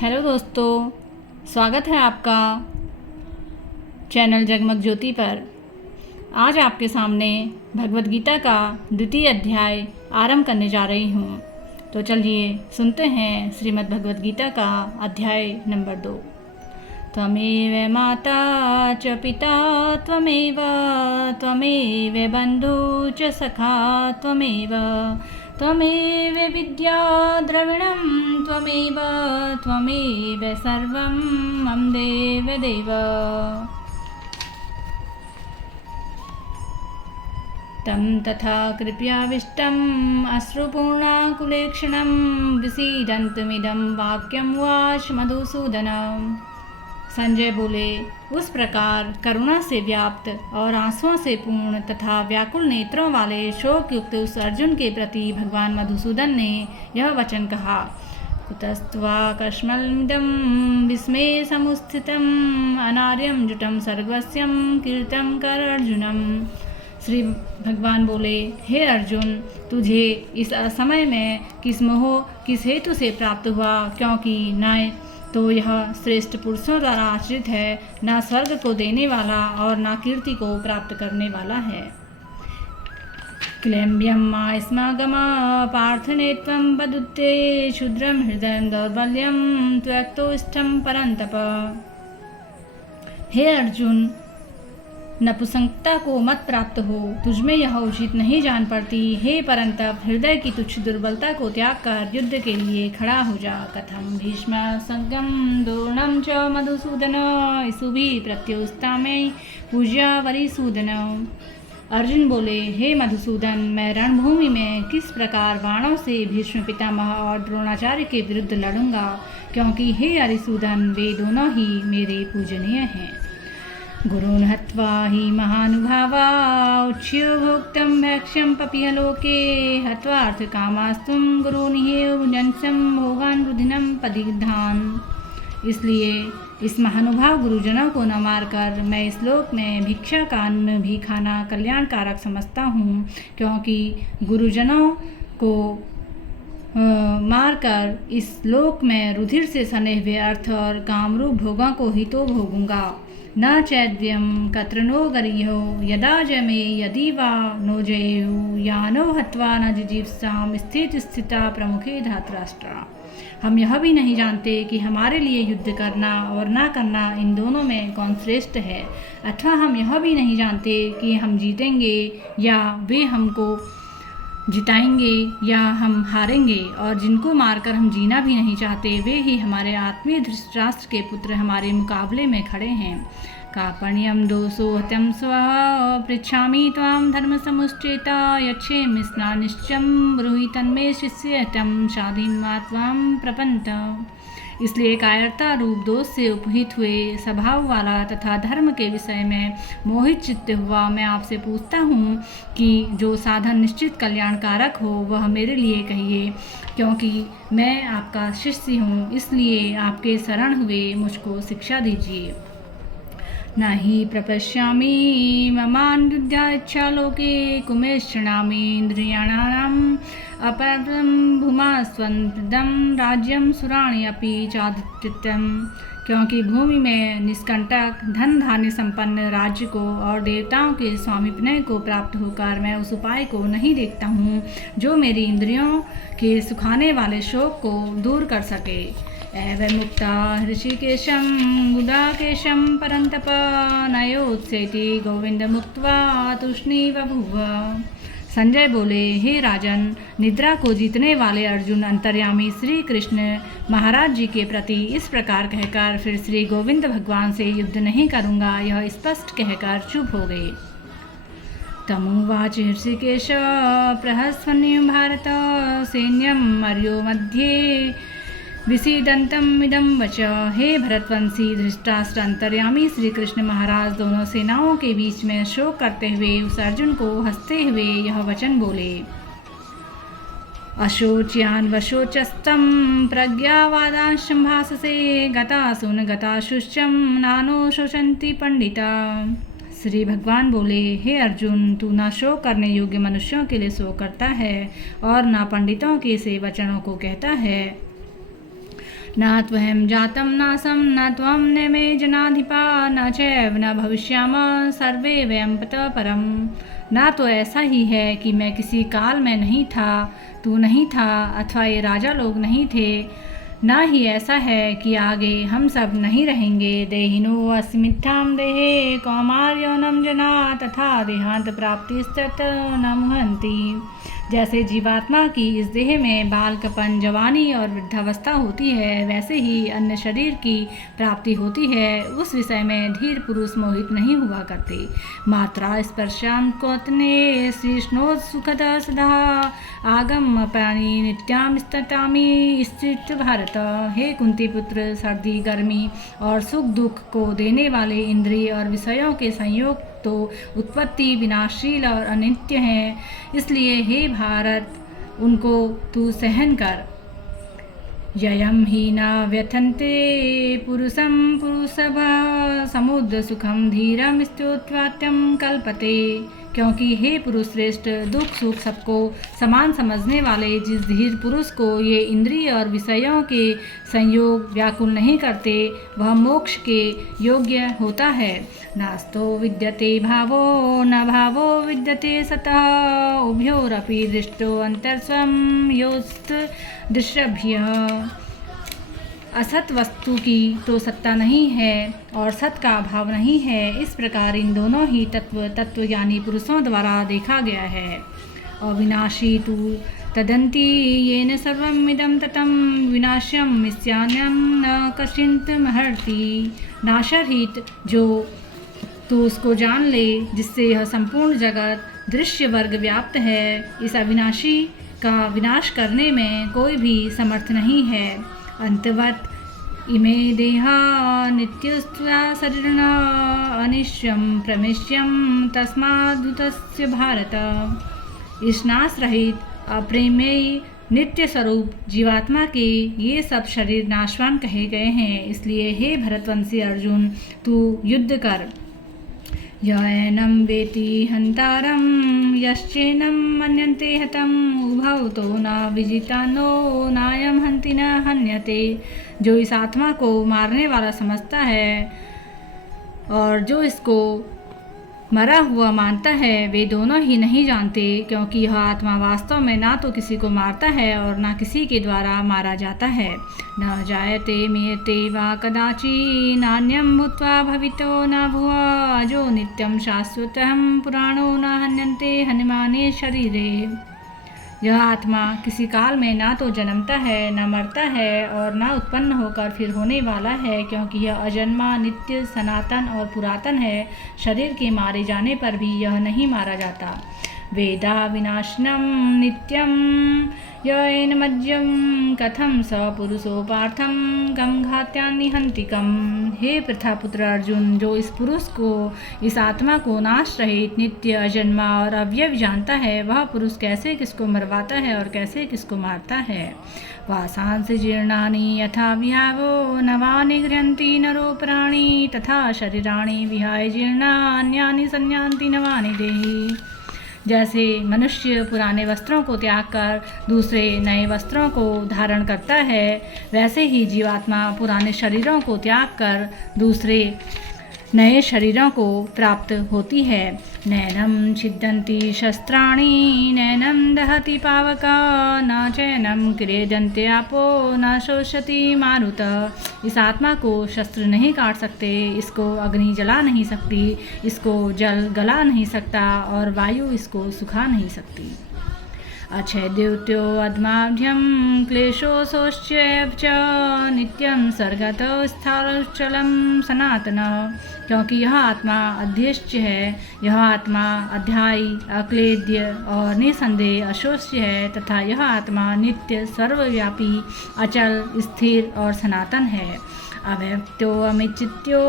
Hello दोस्तों, स्वागत है आपका चैनल जगमग ज्योति पर। आज आपके सामने भगवद गीता का द्वितीय अध्याय आरंभ करने जा रही हूँ। तो चलिए सुनते हैं श्रीमद् भगवद गीता का अध्याय नंबर 2। त्वमेव माता च पिता त्वमेव त्वमेव बन्धु च सखा त्वमेव त्वमेव विद्या द्रविणं त्वमेव त्वमेव सर्वं मम देवदेव। तं तथा कृपयाविष्टम् अश्रुपूर्णाकुलेक्षणं विसीदन्तमिदं वाक्यम् उवाच मधुसूदनम्। संजय बोले, उस प्रकार करुणा से व्याप्त और आंसुओं से पूर्ण तथा व्याकुल नेत्रों वाले शोक युक्त उस अर्जुन के प्रति भगवान मधुसूदन ने यह वचन कहा। कुतस्त्वा कश्मलमिदं विस्मये समुत्थितम् अनार्यं जुटं सर्वस्यं कीर्तं कर अर्जुनम। श्री भगवान बोले, हे अर्जुन, तुझे इस असमय में किस मोह किस हेतु से प्राप्त हुआ, क्योंकि न तो यह श्रेष्ठ पुरुषों द्वारा आश्रित है, न स्वर्ग को देने वाला और न कीर्ति को प्राप्त करने वाला है। क्लेम्यं मास्मागमा पार्थने त्वं वदुत्ते क्षुद्रं हृदयं दौर्बल्यं त्वक्तोष्ठं परन्तप। हे अर्जुन, नपुंसकता को मत प्राप्त हो, तुझमें यह उचित नहीं जान पड़ती। हे परंतप, हृदय की तुच्छ दुर्बलता को त्याग कर युद्ध के लिए खड़ा हो जा। कथम भीष्म संगम द्रोणं च मधुसूदन इसुभि प्रत्युस्तामे पूज्या वरिसूदन। अर्जुन बोले, हे मधुसूदन, मैं रणभूमि में किस प्रकार बाणों से भीष्म पितामह और द्रोणाचार्य के विरुद्ध लड़ूंगा, क्योंकि हे अरिसूदन, वे दोनों ही मेरे पूजनीय हैं। गुरून् हत्वा हि महानुभावा उच्यो भोक्तं भैक्ष्यं पपीहलोके हत्वार्थकामास्त्वं गुरून् ह्येव भुञ्जन्सं भोगान् रुधिनं पदिग्धान्। इसलिए इस महानुभाव गुरुजनों को न मारकर मैं इस लोक में भिक्षा का अन्न भी खाना कल्याणकारक समझता हूँ, क्योंकि गुरुजनों को मारकर इस लोक में रुधिर से सने हुए अर्थ और कामरूप भोगों को ही तो भोगूंगा। न चैद्यं कतृनो गरिहो यदा जमे यदि वा नो जयेयु यानो हत्वा न जिजीवसाम स्थित स्थिता प्रमुखे धातराष्ट्रा। हम यह भी नहीं जानते कि हमारे लिए युद्ध करना और ना करना, इन दोनों में कौन श्रेष्ठ है, अथवा हम यह भी नहीं जानते कि हम जीतेंगे या वे हमको जिताएंगे या हम हारेंगे, और जिनको मारकर हम जीना भी नहीं चाहते, वे ही हमारे आत्मीय धृतराष्ट्र के पुत्र हमारे मुकाबले में खड़े हैं। कापण्यम दोषो हत्यम स्वः पृच्छामि त्वां धर्म समुच्चेता यच्छेमि स्नानिश्चं ब्रूहि तन्मे शिष्यतं शादीन् मा त्वां प्रपन्त। इसलिए कायरता रूप दोष से उपहित हुए स्वभाव वाला तथा धर्म के विषय में मोहित चित्त हुआ मैं आपसे पूछता हूँ कि जो साधन निश्चित कल्याणकारक हो वह मेरे लिए कहिए, क्योंकि मैं आपका शिष्य हूँ। इसलिए आपके शरण हुए मुझको शिक्षा दीजिए। न हि प्रपश्यामि ममानुद्या इच्छा लोके कुमेक्षणामि इंद्रियाणाम् अपरं भूमास्वन्दं राज्यं सुराणि अपि चादित्यं। क्योंकि भूमि में निष्कंटक धन धान्य संपन्न राज्य को और देवताओं के स्वामित्व को प्राप्त होकर मैं उस उपाय को नहीं देखता हूँ जो मेरी इंद्रियों के सुखाने वाले शोक को दूर कर सके। एवं मुक्ता ऋषिकेशं गुडाकेशं परन्तप नयोत्सेति गोविंद मुक्त्वा तूष्णीव बभूव। संजय बोले, हे राजन, निद्रा को जीतने वाले अर्जुन अंतर्यामी श्री कृष्ण महाराज जी के प्रति इस प्रकार कहकर फिर श्री गोविंद भगवान से युद्ध नहीं करूँगा, यह स्पष्ट कहकर चुप हो गए। तमुवाच ऋषिकेश प्रहस्वन्यं भारत सैन्यं अर्यो मध्ये विसीदन्तम् इदं वच। हे भरतवंशी धृतराष्ट्र, अंतर्यामी श्री कृष्ण महाराज दोनों सेनाओं के बीच में शोक करते हुए उस अर्जुन को हंसते हुए यह वचन बोले। अशोच्यान वशोचस्तं प्रज्ञावादांशं भाससे गतासुन गताशुश्चं नानो शोचन्ति पंडिता। श्री भगवान बोले, हे अर्जुन, तू न शोक करने योग्य मनुष्यों के लिए शोक करता है और न पंडितों के से वचनों को कहता है। न त्वहं जातं नासं न त्वं न मे जनाधिपा न चैव न भविष्यामः सर्वे वयं पतः परम। ना तो ऐसा ही है कि मैं किसी काल में नहीं था, तू नहीं था, अथवा ये राजा लोग नहीं थे, ना ही ऐसा है कि आगे हम सब नहीं रहेंगे। देहिनो अस्मिथ्याम देहे कौमार्यौनम जना तथा देहांत प्राप्तिस्तत न मुहंति। जैसे जीवात्मा की इस देह में बालकपन, जवानी और वृद्धावस्था होती है, वैसे ही अन्य शरीर की प्राप्ति होती है। उस विषय में धीर पुरुष मोहित नहीं हुआ करते। मात्रा स्पर्शां कौतने श्रीष्णो सुखद सदा आगम प्राणी नित्याम स्ततामी स्थित भारत। हे कुंती पुत्र, सर्दी, गर्मी और सुख दुख को देने वाले इंद्रिय और विषयों के संयोग तो उत्पत्ति, विनाशील और अनित्य हैं, इसलिए हे भारत उनको तू सहन कर। ययम ही न व्यथन्ते पुरुषं पुरुषभः समुद्र सुखम धीरम स्तोत्वात्यम कल्पते। क्योंकि हे पुरुष श्रेष्ठ, दुख सुख सबको समान समझने वाले जिस धीर पुरुष को ये इंद्रिय और विषयों के संयोग व्याकुल नहीं करते, वह मोक्ष के योग्य होता है। नास्तो विद्यते भावो न भावो विद्यते सतः उभयोरपि दृष्टो अंतर्स्वं योस्त दृश्यभ्यः। असत वस्तु की तो सत्ता नहीं है और सत का अभाव नहीं है। इस प्रकार इन दोनों ही तत्व यानी पुरुषों द्वारा देखा गया है। अविनाशी तु तदंती येन सर्वमिदं ततं विनाश्यं मिस्यान्यं न कश्चित् महर्ति। नाशरहित जो तो उसको जान ले, जिससे यह संपूर्ण जगत दृश्य वर्ग व्याप्त है। इस अविनाशी का विनाश करने में कोई भी समर्थ नहीं है। अंतवत इमे देहा नित्यस्त्वा शरीरिणा अनिश्यं प्रमेश्यं तस्मादुतस्य भारत। इस नाश रहित अप्रेमेय नित्य स्वरूप जीवात्मा के ये सब शरीर नाशवान कहे गए हैं, इसलिए हे भरतवंशी अर्जुन, तू युद्ध कर। यैनं वेति हन्तारं यश्चैनं मन्यन्ते हतं उभौ तो न विजितानो नायं हन्ति न हन्यते। जो इस आत्मा को मारने वाला समझता है और जो इसको मरा हुआ मानता है, वे दोनों ही नहीं जानते, क्योंकि यह आत्मा वास्तव में ना तो किसी को मारता है और ना किसी के द्वारा मारा जाता है। न जायते म्रियते वा कदाचित् नान्यं भूत्वा भवितो न भुवा जो नित्यं शाश्वतं पुराणो न हन्यन्ते हन्यमाने शरीरे। यह आत्मा किसी काल में ना तो जन्मता है, न मरता है और न उत्पन्न होकर फिर होने वाला है, क्योंकि यह अजन्मा, नित्य, सनातन और पुरातन है। शरीर के मारे जाने पर भी यह नहीं मारा जाता। वेदा विनाशनम नित्यम येन मज्यम कथम स पुरुषो पार्थम कम घात्यान्निहन्तिकम। हे प्रथापुत्र अर्जुन, जो इस पुरुष को, इस आत्मा को नाश रहित, नित्य, अजन्मा और अव्यय जानता है, वह पुरुष कैसे किसको मरवाता है और कैसे किसको मारता है। वासांसि जीर्णानि यथा विहावो नवानि गृह्णन्ति नरो प्राणी तथा शरीराणि विहाय जीर्णान्यानि संयान्ति नवानि देहि। जैसे मनुष्य पुराने वस्त्रों को त्याग कर दूसरे नए वस्त्रों को धारण करता है, वैसे ही जीवात्मा पुराने शरीरों को त्याग कर दूसरे नए शरीरों को प्राप्त होती है। नैनं छिद्यन्ति शस्त्राणि नैनं दहति पावका न चैनं क्रीडन्ते आपो न शोषयति मारुत। इस आत्मा को शस्त्र नहीं काट सकते, इसको अग्नि जला नहीं सकती, इसको जल गला नहीं सकता और वायु इसको सुखा नहीं सकती। अच्छेद्योत्यो अद्माभ्यं क्लेशोऽशोच्यैव च नित्यं सर्गतो स्थावरचलं सनातन। क्योंकि यह आत्मा अध्यक्ष है, यह आत्मा अध्यायी, अक्लेद्य और निसंदेह अशोच्य है तथा यह आत्मा नित्य, सर्वव्यापी, अचल, स्थिर और सनातन है। अव्यक्तो अमिच्यो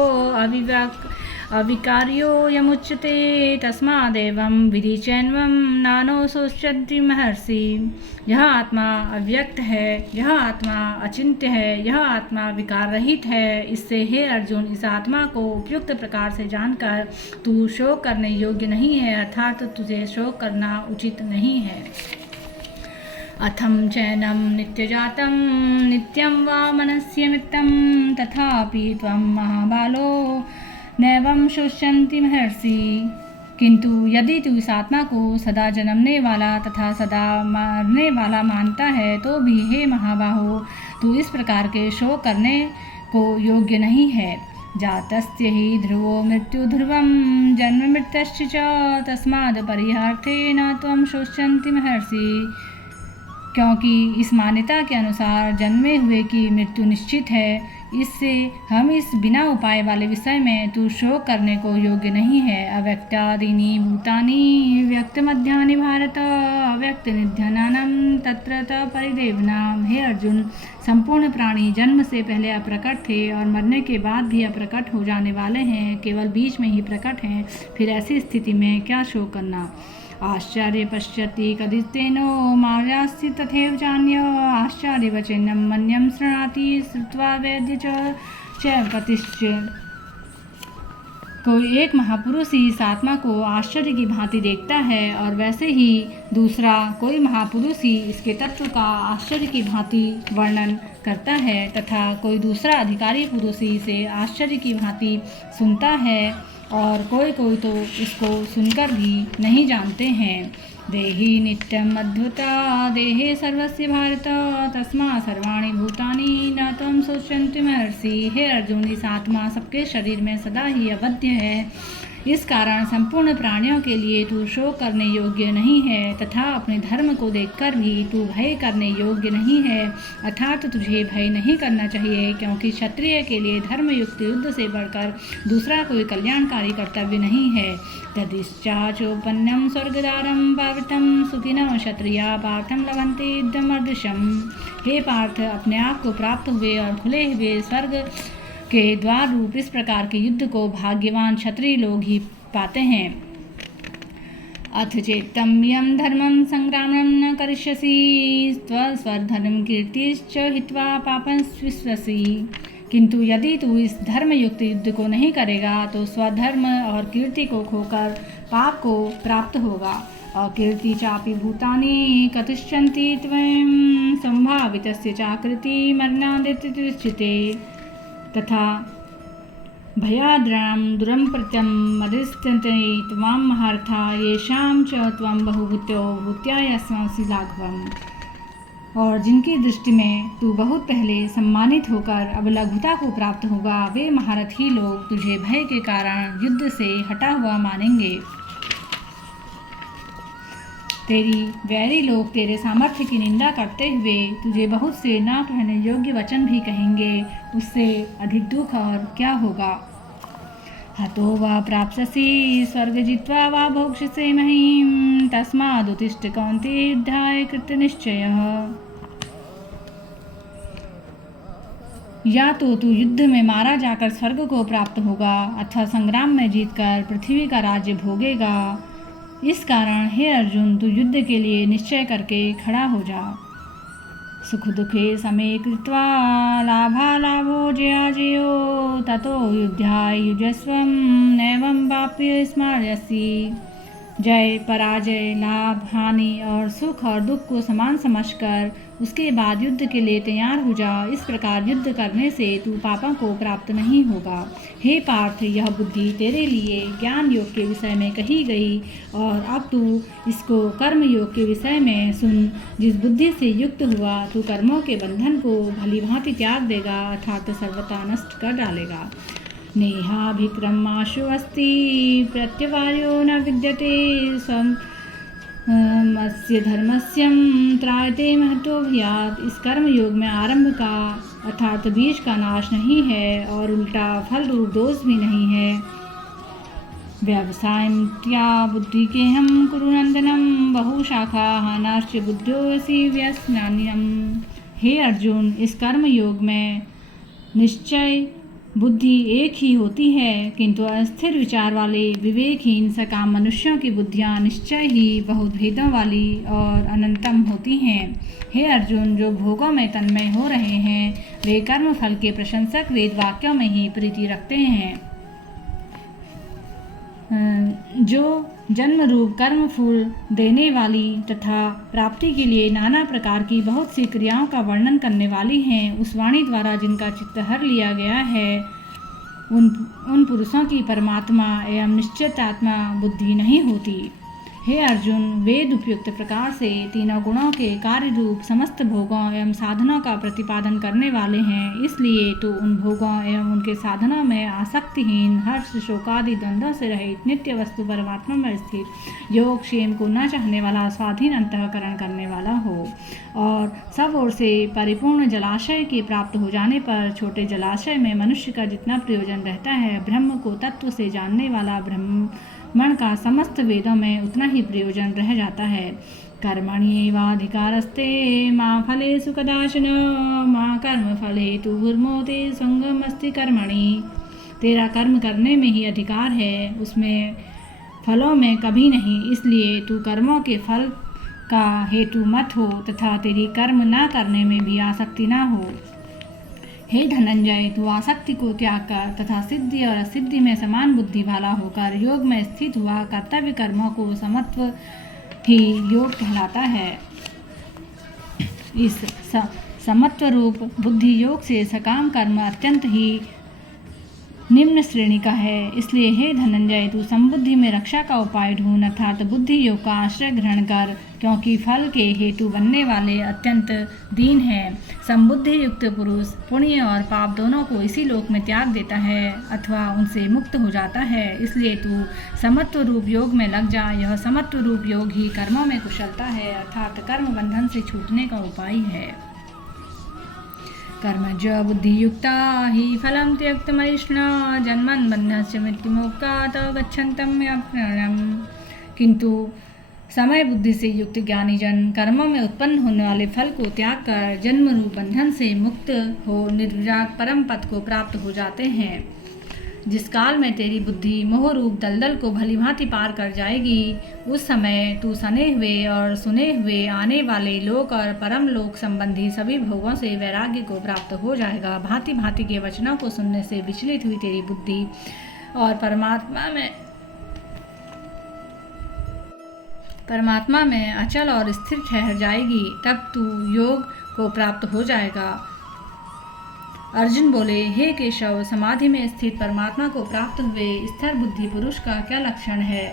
अविकार्यो यमुच्यते तस्मादेवं विधि चैन्वं नानोऽशोच्यति महर्षि। यह आत्मा अव्यक्त है, यह आत्मा अचिंत्य है, यह आत्मा विकार रहित है। इससे हे अर्जुन, इस आत्मा को उपयुक्त प्रकार से जानकर तू शोक करने योग्य नहीं है, अर्थात तुझे शोक करना उचित नहीं है। अथम चैनम नित्यजातं नित्यं वा मनस्य मित्तं तथापि त्वं महाबालो नैवं शुष्यन्ति महर्षि। किंतु यदि तू इस आत्मा को सदा जन्मने वाला तथा सदा मरने वाला मानता है तो भी हे महाबाहो तू इस प्रकार के शोक करने को योग्य नहीं है। जातस्य हि ध्रुवो मृत्यु ध्रुवं जन्म मृत्यश्च च तस्माद् परिहार्थेन त्वं शोष्यन्ति महर्षि। क्योंकि इस मान्यता के अनुसार जन्मे हुए की मृत्यु निश्चित है, इससे हम इस बिना उपाय वाले विषय में तू शोक करने को योग्य नहीं है। अव्यक्तादीनि भूतानि व्यक्त मध्यानि भारत अव्यक्त निध्यानानं तत्र त परिदेवनाम। हे अर्जुन, संपूर्ण प्राणी जन्म से पहले अप्रकट थे और मरने के बाद भी अप्रकट हो जाने वाले हैं, केवल बीच में ही प्रकट हैं। फिर ऐसी स्थिति में क्या शोक करना। आश्चर्य पश्यति कदितेनो मार्यास्ति तथैव चान्य आश्चर्यवचनं मन्यं शृणाति श्रुत्वा वेद्य च प्रतिश्च। कोई एक महापुरुष ही इस आत्मा को आश्चर्य की भांति देखता है और वैसे ही दूसरा कोई महापुरुष ही इसके तत्व का आश्चर्य की भांति वर्णन करता है तथा कोई दूसरा अधिकारी पुरुष ही इसे आश्चर्य की भांति सुनता है और कोई कोई तो इसको सुनकर भी नहीं जानते हैं। देहि नित्यम अद्भुता देहे सर्वस्य भारत तस्मा सर्वाणि भूतानि न त्वं शोष्यन्ति महर्षि। हे अर्जुन, इस आत्मा सबके शरीर में सदा ही अवध्य है, इस कारण संपूर्ण प्राणियों के लिए तू शोक करने योग्य नहीं है तथा अपने धर्म को देखकर भी तू भय करने योग्य नहीं है। अर्थात तुझे भय नहीं करना चाहिए, क्योंकि क्षत्रिय के लिए धर्मयुक्त युद्ध से बढ़कर दूसरा कोई कल्याणकारी कर्तव्य नहीं है। तदिश्चाचोपन्नम स्वर्गद्वारं पावितं सुखिनः क्षत्रिया पार्थं लभन्ते युद्धमर्दृशम्। हे पार्थ, अपने आप को प्राप्त हुए और खुले हुए स्वर्ग के द्वार रूप इस प्रकार के युद्ध को भाग्यवान क्षत्रिय लोग ही पाते हैं। अथ चेत्तं यं धर्मं संग्रामं न करिष्यसि स्वधर्म कीर्तिश्च हित्वा पापं विश्वसि। किंतु यदि तू इस धर्मयुक्त युद्ध को नहीं करेगा तो स्वधर्म और कीर्ति को खोकर पाप को प्राप्त होगा। अकीर्ति चापि भूतानि कतिष्ठन्ति त्वं संभावितस्य चाकृति मरणादित्युच्यते। तथा भयाद्रां दुरंप्रत्यं मदिस्त्यन्ते त्वां महार्था येषां च त्वं बहुभूत्यो भूत्या यस्मासि लाघवम्। और जिनकी दृष्टि में तू बहुत पहले सम्मानित होकर अब लघुता को प्राप्त होगा, वे महारथ ही लोग तुझे भय के कारण युद्ध से हटा हुआ मानेंगे। तेरी वैरी लोग तेरे सामर्थ्य की निंदा करते हुए तुझे बहुत से न कहने योग्य वचन भी कहेंगे, उससे अधिक दुख और क्या होगा। हतो वा प्राप्स्यसि स्वर्ग जित्वा वा भोक्ष्यसे महीम् तस्मादुत्तिष्ठ कौन्तेय युद्धाय कृतनिश्चयः। या तो तू युद्ध में मारा जाकर स्वर्ग को प्राप्त होगा अथवा संग्राम में जीतकर पृथ्वी का राज्य भोगेगा। इस कारण हे अर्जुन, तू युद्ध के लिए निश्चय करके खड़ा हो जा। सुख दुखे समे कृत्वा लाभालाभो जयाजयो ततो युद्धाय युजस्वं नैवं वाप्य स्मर्यसि। जय पराजय लाभ हानि और सुख और दुख को समान समझकर उसके बाद युद्ध के लिए तैयार हो जा। इस प्रकार युद्ध करने से तू पापों को प्राप्त नहीं होगा। हे पार्थ, यह बुद्धि तेरे लिए ज्ञान योग के विषय में कही गई और अब तू इसको कर्म योग के विषय में सुन। जिस बुद्धि से युक्त हुआ तू कर्मों के बंधन को भली भांति त्याग देगा अर्थात सर्वथा नष्ट कर डालेगा। नेहाभिक्रमाशु अस्ति प्रत्यवायो न विद्यते स्वम मत्स्य धर्मस्यम त्रायते महतो भयात्। इस कर्म योग में आरंभ का अर्थात बीज का नाश नहीं है और उल्टा फल रूप दोष भी नहीं है। व्यवसायं त्या बुद्धि के हम कुरुनंदनम बहुशाखा हानाश्च बुद्ध्योऽसि व्यसनान्यम। हे अर्जुन, इस कर्म योग में निश्चय बुद्धि एक ही होती है, किंतु अस्थिर विचार वाले विवेकहीन सकाम मनुष्यों की बुद्धियाँ निश्चय ही बहुत भेदों वाली और अनंतम होती हैं। हे अर्जुन, जो भोगों में तन्मय हो रहे हैं वे कर्म फल के प्रशंसक वेद वाक्यों में ही प्रीति रखते हैं। जो जन्म रूप कर्म फूल देने वाली तथा प्राप्ति के लिए नाना प्रकार की बहुत सी क्रियाओं का वर्णन करने वाली हैं, उस वाणी द्वारा जिनका चित्त हर लिया गया है, उन पुरुषों की परमात्मा एवं निश्चित आत्मा बुद्धि नहीं होती। हे अर्जुन, वेद उपयुक्त प्रकार से तीनों गुणों के कार्य रूप समस्त भोगों एवं साधनों का प्रतिपादन करने वाले हैं। इसलिए तो उन भोगों एवं उनके साधनों में आसक्तिहीन, हर्ष शोकादि द्वंद्वों से रहित नित्य वस्तु परमात्मा में स्थित, योग क्षेम को न चाहने वाला, स्वाधीन अंतःकरण करने वाला हो और सब ओर से परिपूर्ण जलाशय के प्राप्त हो जाने पर छोटे जलाशय में मनुष्य का जितना प्रयोजन रहता है, ब्रह्म को तत्व से जानने वाला ब्राह्मण का समस्त वेदों में उतना ही प्रयोजन रह जाता है। कर्मण्येवाधिकारस्ते मा फलेषु कदाचन मा कर्म फले तु गुर्मोते संगमस्ति कर्मणि। तेरा कर्म करने में ही अधिकार है, उसमें फलों में कभी नहीं। इसलिए तू कर्मों के फल का हेतु मत हो तथा तेरी कर्म न करने में भी आसक्ति न हो। हे धनंजय, तू आसक्ति को त्याग कर तथा सिद्धि और असिद्धि में समान बुद्धि वाला होकर योग में स्थित हुआ कर्तव्य कर्मों को समत्व ही योग कहलाता है। इस समत्व रूप बुद्धि योग से सकाम कर्म अत्यंत ही निम्न श्रेणी का है। इसलिए हे धनंजय, तू समबुद्धि में रक्षा का उपाय ढूंढ अर्थात बुद्धि योग का आश्रय ग्रहण कर, क्योंकि फल के हेतु बनने वाले अत्यंत दीन है। समबुद्धि युक्त पुरुष पुण्य और पाप दोनों को इसी लोक में त्याग देता है अथवा उनसे मुक्त हो जाता है। इसलिए तू समत्व रूप योग में लग जा। यह समत्व रूप योग ही कर्मों में कुशलता है अर्थात कर्म बंधन से छूटने का उपाय है। कर्मज बुद्धियुक्ता हि फलं त्यक्तमैष्णा जन्मन् बन्धस्य मृत्युमुक्तात् गच्छन्तं यज्ञम्। किंतु समय बुद्धि से युक्त ज्ञानी जन कर्मों में उत्पन्न होने वाले फल को त्याग कर जन्म रूप बंधन से मुक्त हो निर्विराग परम पद को प्राप्त हो जाते हैं। जिस काल में तेरी बुद्धि मोह रूप दलदल को भलीभांति पार कर जाएगी, उस समय तू सने हुए और सुने हुए आने वाले लोक और परम लोक संबंधी सभी भोगों से वैराग्य को प्राप्त हो जाएगा। भांति भांति के वचनों को सुनने से विचलित हुई तेरी बुद्धि और परमात्मा में अचल और स्थिर ठहर जाएगी। तब तू योग को प्राप्त हो जाएगा। अर्जुन बोले, हे केशव, समाधि में स्थित परमात्मा को प्राप्त हुए स्थिर बुद्धि पुरुष का क्या लक्षण है?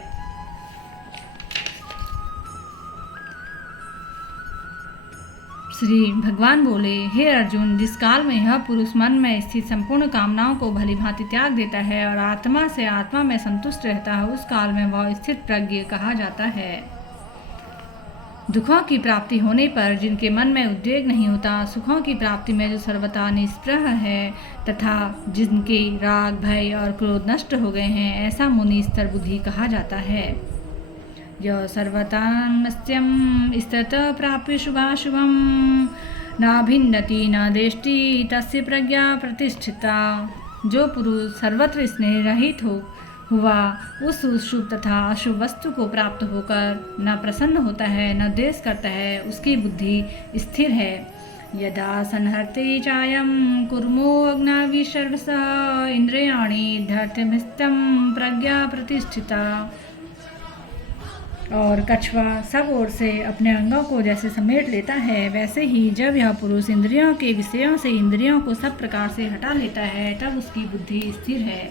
श्री भगवान बोले, हे अर्जुन, जिस काल में यह पुरुष मन में स्थित संपूर्ण कामनाओं को भलीभांति त्याग देता है और आत्मा से आत्मा में संतुष्ट रहता है, उस काल में वह स्थित प्रज्ञ कहा जाता है। दुखों की प्राप्ति होने पर जिनके मन में उद्वेग नहीं होता, सुखों की प्राप्ति में जो सर्वथा निस्पृह है तथा जिनके राग भय और क्रोध नष्ट हो गए हैं, ऐसा मुनि स्तर बुद्धि कहा जाता है। यह सर्वतामस्त्यम स्थितः प्राप्य शुभाशुभम न भिन्नति न दृष्टि तस्य प्रज्ञा प्रतिष्ठिता। जो पुरुष सर्वत्र स्नेह रहित हुआ उस शुभ तथा अशुभ वस्तु को प्राप्त होकर न प्रसन्न होता है न द्वेष करता है, उसकी बुद्धि स्थिर है। यदा संहर्ते चायं कुर्मो अग्नावि सर्वसः इंद्रियाणि धर्तमिस्तं प्रज्ञा प्रतिष्ठिता। और कछुआ सब ओर से अपने अंगों को जैसे समेट लेता है, वैसे ही जब यह पुरुष इंद्रियों के विषयों से इंद्रियों को सब प्रकार से हटा लेता है, तब उसकी बुद्धि स्थिर है।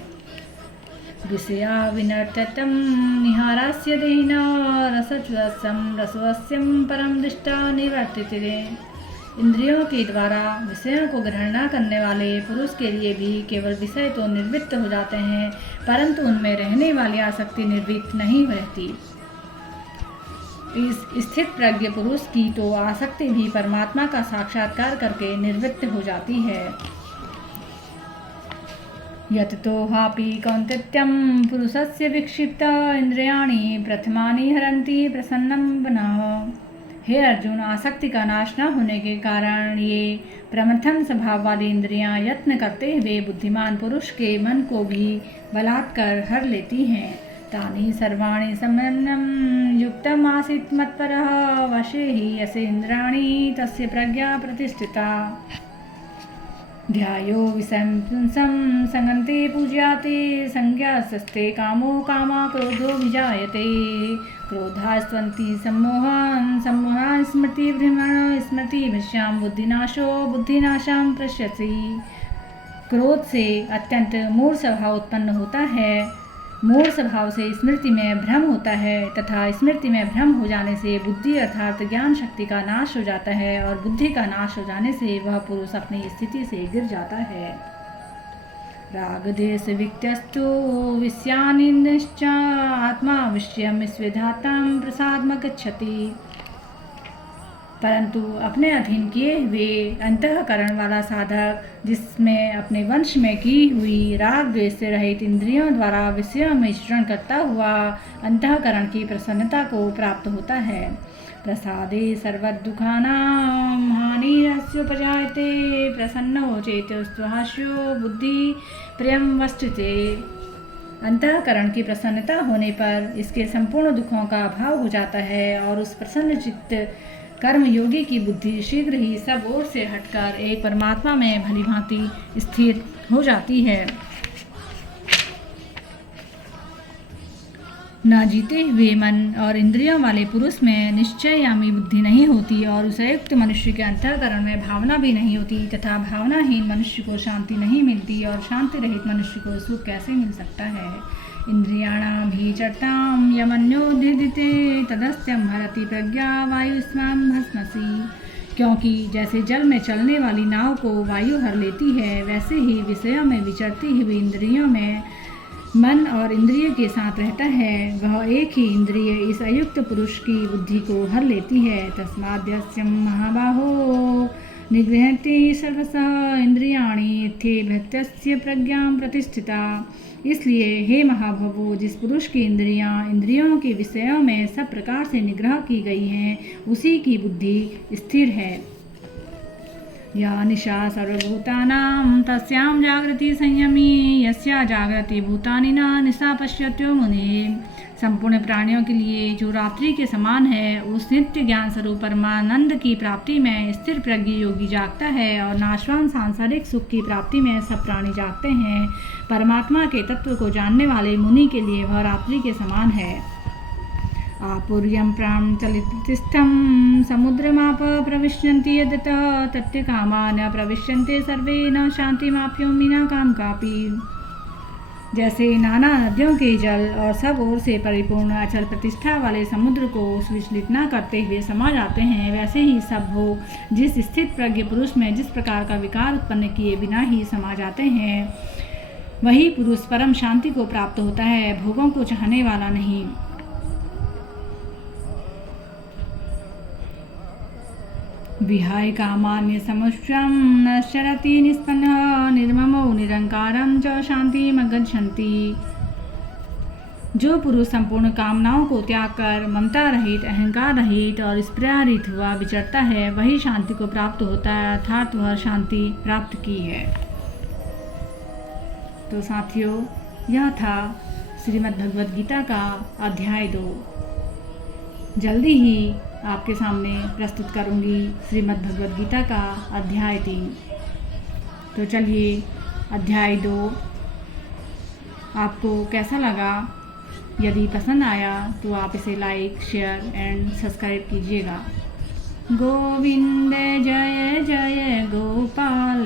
विषया विनर्ततं निहारस्य देहिना रसज्वसं रसवस्यं परम दृष्टा निवर्तिते। इंद्रियों के द्वारा विषयों को ग्रहण न करने वाले पुरुष के लिए भी केवल विषय तो निर्वृत्त हो जाते हैं, परंतु उनमें रहने वाली आसक्ति निर्वृत्त नहीं रहती। इस स्थित प्रज्ञ पुरुष की तो आसक्ति भी परमात्मा का साक्षात्कार करके निर्वृत्त हो जाती है। यततो हापि कौन्तेयं पुरुषस्य विक्षिप्त इंद्रियाणि प्रथमानि हरन्ति प्रसन्नं मनः। हे अर्जुन, आसक्ति का नाश न होने के कारण ये प्रमथन स्वभाव वाली इंद्रियां यत्न करते हुए बुद्धिमान पुरुष के मन को भी बलात्कार हर लेती हैं। तानि सर्वाणि समन्वयं युक्तम् आसीत् मत्परः वशे हि यस्य इंद्रियाणि तस्य प्रज्ञा प्रतिष्ठिता। ध्यायो विसंसं संगन्ते पूज्याते संज्ञासस्ते कामो कामा क्रोधो विजायते क्रोधास्त्वन्ति सम्मोहं सम्मोहान् स्मृतिभ्रमण स्मृतिभ्रश्यां बुद्धिनाशो बुद्धिनाशां पश्यसि। क्रोध से अत्यंत मूढ़ स्वभाव उत्पन्न होता है, मूढ़ स्वभाव से स्मृति में भ्रम होता है तथा स्मृति में भ्रम हो जाने से बुद्धि अर्थात ज्ञान शक्ति का नाश हो जाता है और बुद्धि का नाश हो जाने से वह पुरुष अपनी स्थिति से गिर जाता है। राग देश विक्तस्तु विषयानिश्च आत्मा विषयम स्विधातां प्रसादमगच्छति। परंतु अपने अधीन किए हुए अंतःकरण वाला साधक जिसमें अपने वंश में की हुई राग द्वेष से रहित इंद्रियों द्वारा विषयों में श्रवण करता हुआ अंतःकरण की प्रसन्नता को प्राप्त होता है। प्रसादे सर्वदुःखानां हानिरस्योपजायते प्रसन्नो चेतोस्त्वहास्यो बुद्धि प्रियं वस्तुते। अंतःकरण की प्रसन्नता होने पर इसके संपूर्ण दुखों का अभाव हो जाता है और उस प्रसन्न चित्त कर्म योगी की बुद्धि शीघ्र ही सब ओर से हटकर एक परमात्मा में भलीभांति स्थिर हो जाती है। न जीते हुए मन और इंद्रियों वाले पुरुष में निश्चययामी बुद्धि नहीं होती और उपयुक्त मनुष्य के अंतःकरण में भावना भी नहीं होती तथा भावनाहीन मनुष्य को शांति नहीं मिलती और शांति रहित मनुष्य को सुख कैसे मिल सकता है। इंद्रियाणाभिचरतां यमन्योद्यदिते तदस्त्यं हरति प्रज्ञा वायुस्वां भस्मसि। क्योंकि जैसे जल में चलने वाली नाव को वायु हर लेती है वैसे ही विषयों में विचरती हुई इंद्रियों में मन और इंद्रिय के साथ रहता है। वह एक ही इंद्रिय इस अयुक्त पुरुष की बुद्धि को हर लेती है। तस्माद्यस्यं महाबाहो निगृह्यति सर्वशः इंद्रियाणि इत्येभ्यस्य प्रज्ञां प्रतिष्ठिता। इसलिए हे महाभवो, जिस पुरुष की इंद्रियों के विषयों में सब प्रकार से निग्रह की गई हैं उसी की बुद्धि स्थिर है। या निशा सर्वभूतानां तस्यां जागृति संयमी यस्या जागृति भूतानि न निशा पश्यत्यो मुने। संपूर्ण प्राणियों के लिए जो रात्रि के समान है उस नित्य ज्ञान स्वरूप परमानंद की प्राप्ति में स्थिर प्रज्ञ योगी जागता है और नाशवान सांसारिक सुख की प्राप्ति में सब प्राणी जागते हैं। परमात्मा के तत्व को जानने वाले मुनि के लिए वह रात्रि के समान है। आपूर्यं प्राण चलितस्थितं समुद्रमाप प्रविश्यन्ति यदतः तत्य कामा न प्रविश्यन्ते सर्वे न शान्तिमाप्योमि न काम कापि। जैसे नाना नदियों के जल और सब ओर से परिपूर्ण अचल प्रतिष्ठा वाले समुद्र को विचलित न करते हुए समा जाते हैं वैसे ही सब भोग जिस स्थित प्रज्ञ पुरुष में जिस प्रकार का विकार उत्पन्न किए बिना ही समा जाते हैं वही पुरुष परम शांति को प्राप्त होता है, भोगों को चाहने वाला नहीं। विहाय कामान्य समुष्यं नश्चरति निष्पन्नः निर्ममो निरंकारं च शान्तिमगच्छन्ति। जो पुरुष संपूर्ण कामनाओं को त्याग कर ममता रहित अहंकार रहित और स्पृहा रहित हुआ विचरता है वही शांति को प्राप्त होता है, अर्थात वह शांति प्राप्त की है। तो साथियों, यह था श्रीमद् भगवद गीता का अध्याय 2। जल्दी ही आपके सामने प्रस्तुत करूंगी श्रीमद् भगवद गीता का अध्याय 3। तो चलिए अध्याय 2 आपको कैसा लगा? यदि पसंद आया तो आप इसे लाइक, शेयर एंड सब्सक्राइब कीजिएगा। गोविंद जय जय गोपाल